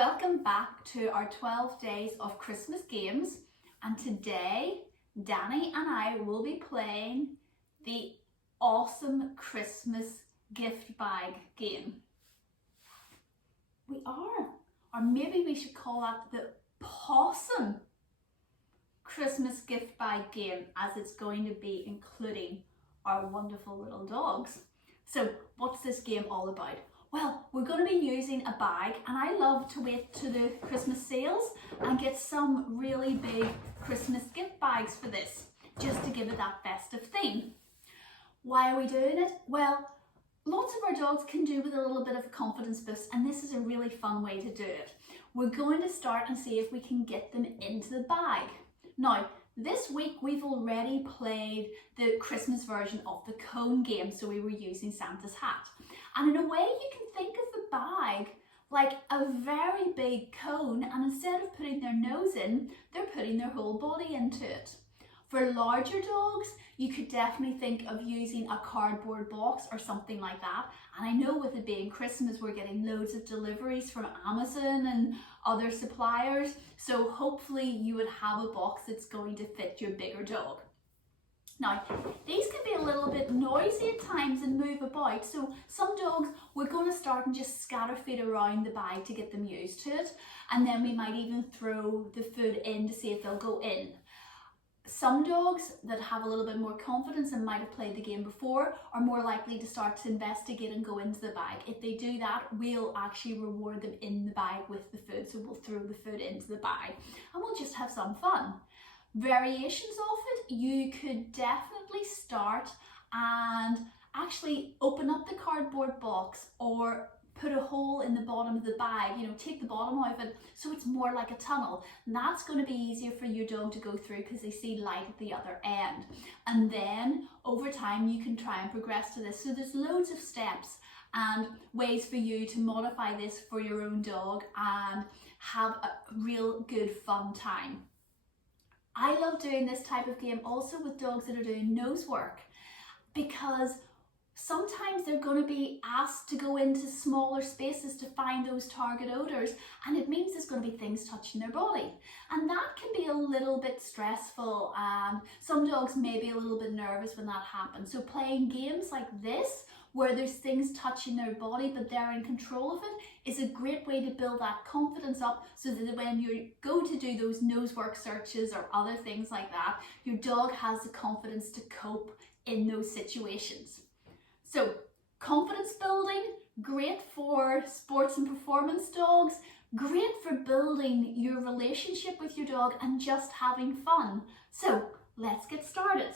Welcome back to our 12 days of Christmas games, and today Danny and I will be playing the awesome Christmas gift bag game. We are, or maybe we should call that the Pawsome Christmas gift bag game, as it's going to be including our wonderful little dogs. So what's this game all about? Well, we're going to be using a bag, and I love to wait to the Christmas sales and get some really big Christmas gift bags for this, just to give it that festive theme. Why are we doing it? Well, lots of our dogs can do with a little bit of a confidence boost, and this is a really fun way to do it. We're going to start and see if we can get them into the bag. Now, this week we've already played the Christmas version of the cone game, so we were using Santa's hat. And in a way you can think of the bag like a very big cone, and instead of putting their nose in, they're putting their whole body into it. For larger dogs, you could definitely think of using a cardboard box or something like that. And I know with it being Christmas, we're getting loads of deliveries from Amazon and other suppliers. So hopefully you would have a box that's going to fit your bigger dog. Now, these can be a little bit noisy at times and move about. So some dogs, we're going to start and just scatter feed around the bag to get them used to it. And then we might even throw the food in to see if they'll go in. Some dogs that have a little bit more confidence and might have played the game before are more likely to start to investigate and go into the bag. If they do that, we'll actually reward them in the bag with the food. So we'll throw the food into the bag and we'll just have some fun. Variations of it, you could definitely start and actually open up the cardboard box or put a hole in the bottom of the bag, take the bottom out of it so it's more like a tunnel. And that's going to be easier for your dog to go through because they see light at the other end. And then over time you can try and progress to this. So there's loads of steps and ways for you to modify this for your own dog and have a real good fun time. I love doing this type of game also with dogs that are doing nose work, because sometimes they're going to be asked to go into smaller spaces to find those target odors, and it means there's going to be things touching their body, and that can be a little bit stressful, and some dogs may be a little bit nervous when that happens. So playing games like this where there's things touching their body but they're in control of it is a great way to build that confidence up, so that when you go to do those nose work searches or other things like that, your dog has the confidence to cope in those situations. So confidence building, great for sports and performance dogs, great for building your relationship with your dog and just having fun. So let's get started.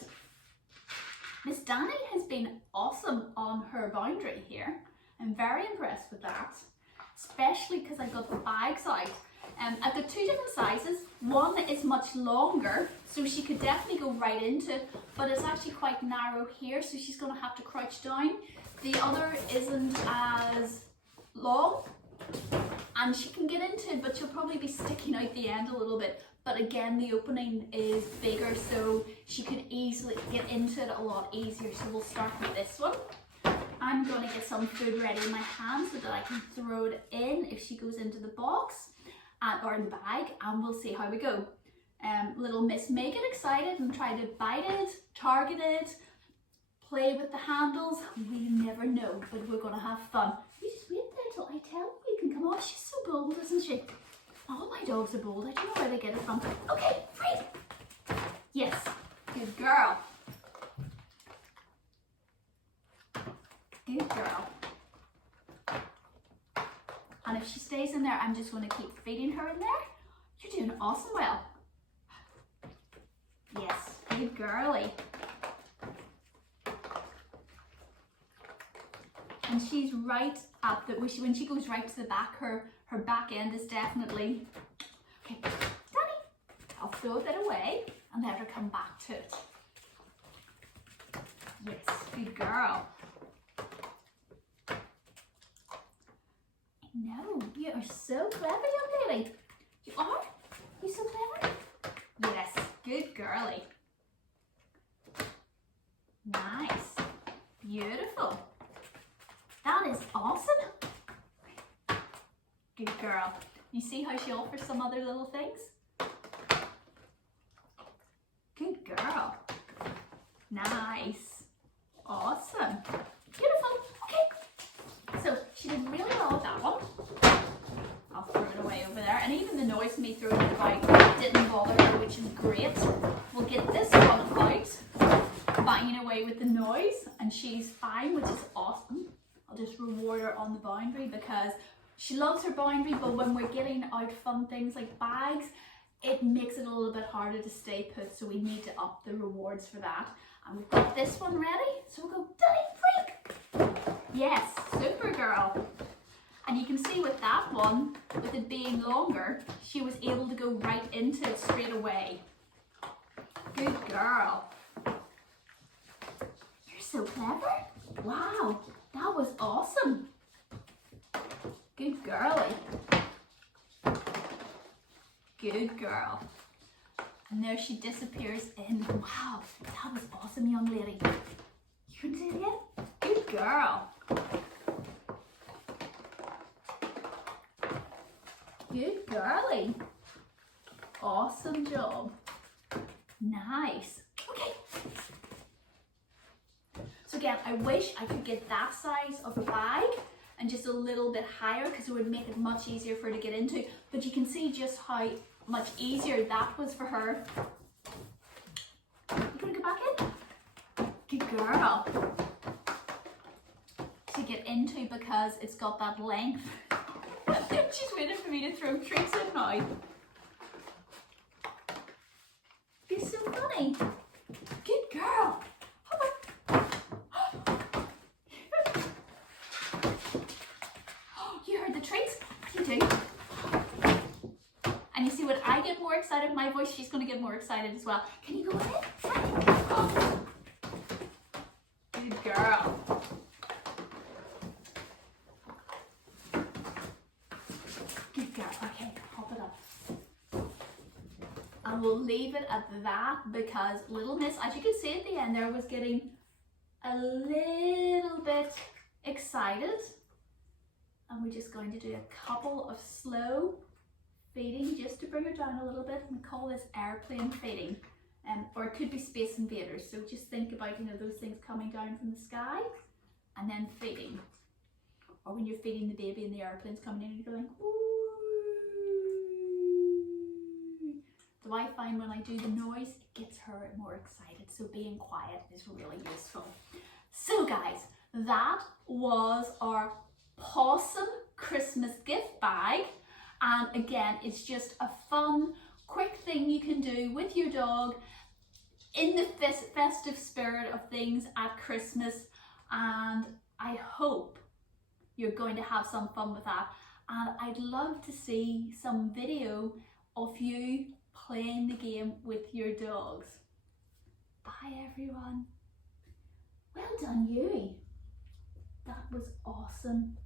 Miss Danny has been awesome on her boundary here. I'm very impressed with that, especially because I got the bags out. I've got two different sizes. One is much longer, so she could definitely go right into it, but it's actually quite narrow here, so she's going to have to crouch down. The other isn't as long, and she can get into it, but she'll probably be sticking out the end a little bit. But again, the opening is bigger, so she could easily get into it a lot easier. So we'll start with this one. I'm going to get some food ready in my hand so that I can throw it in if she goes into the box or in the bag, and we'll see how we go. Little Miss may get excited and try to bite it, target it, play with the handles. We never know, but we're going to have fun. You just wait there till I tell you can come on. She's so bold, isn't she? All my dogs are bold. I don't know where they get it from. Okay, free. Yes, good girl. Good girl. And if she stays in there, I'm just going to keep feeding her in there. You're doing awesome well. Yes, good girly. And she's right at the, when she goes right to the back, her back end is definitely, okay, Danny, I'll throw a bit away and let her come back to it. Yes, good girl. No, you are so clever, young lady. You are? You so clever? Yes, good girly. Nice. Beautiful. That is awesome. Good girl. You see how she offers some other little things? Good girl. Nice. Awesome. Beautiful. Okay. So she did really well with that one. I'll throw it away over there. And even the noise of me throwing it about didn't bother her, which is great. We'll get this one out, banging away with the noise, and she's fine, which is awesome. I'll just reward her on the boundary because she loves her boundary, but when we're getting out fun things like bags, it makes it a little bit harder to stay put, so we need to up the rewards for that. And we've got this one ready, so we'll go, Daddy, freak! Yes, super girl. And you can see with that one, with it being longer, she was able to go right into it straight away. Good girl. You're so clever. Wow, that was awesome. Good girlie. Good girl. And there she disappears in. Wow, that was awesome, young lady. You can do it again? Good girl. Good girlie. Awesome job. Nice. Okay. So again, I wish I could get that size of a bag and just a little bit higher because it would make it much easier for her to get into. But you can see just how much easier that was for her. You gonna go back in? Good girl. To get into because it's got that length. She's waiting for me to throw treats in now. You're so funny. Good girl. You heard the treats? What do you do? And you see when I get more excited with my voice, she's going to get more excited as well. Can you go in? Good girl. Good girl. Okay, pop it up. And we'll leave it at that because little miss, as you can see at the end there, was getting a little bit excited. And we're just going to do a couple of slow feeding just to bring her down a little bit. We call this airplane feeding, or it could be space invaders. So just think about, you know, those things coming down from the sky and then feeding. Or when you're feeding the baby and the airplane's coming in and you're going, ooh. So I find when I do the noise, it gets her more excited. So being quiet is really useful. So guys, that was our Pawsome Christmas gift bag. And again, it's just a fun, quick thing you can do with your dog in the festive spirit of things at Christmas. And I hope you're going to have some fun with that. And I'd love to see some video of you playing the game with your dogs. Bye everyone. Well done you. That was awesome.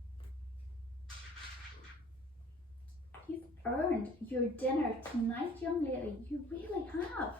You've earned your dinner tonight, young lady. You really have.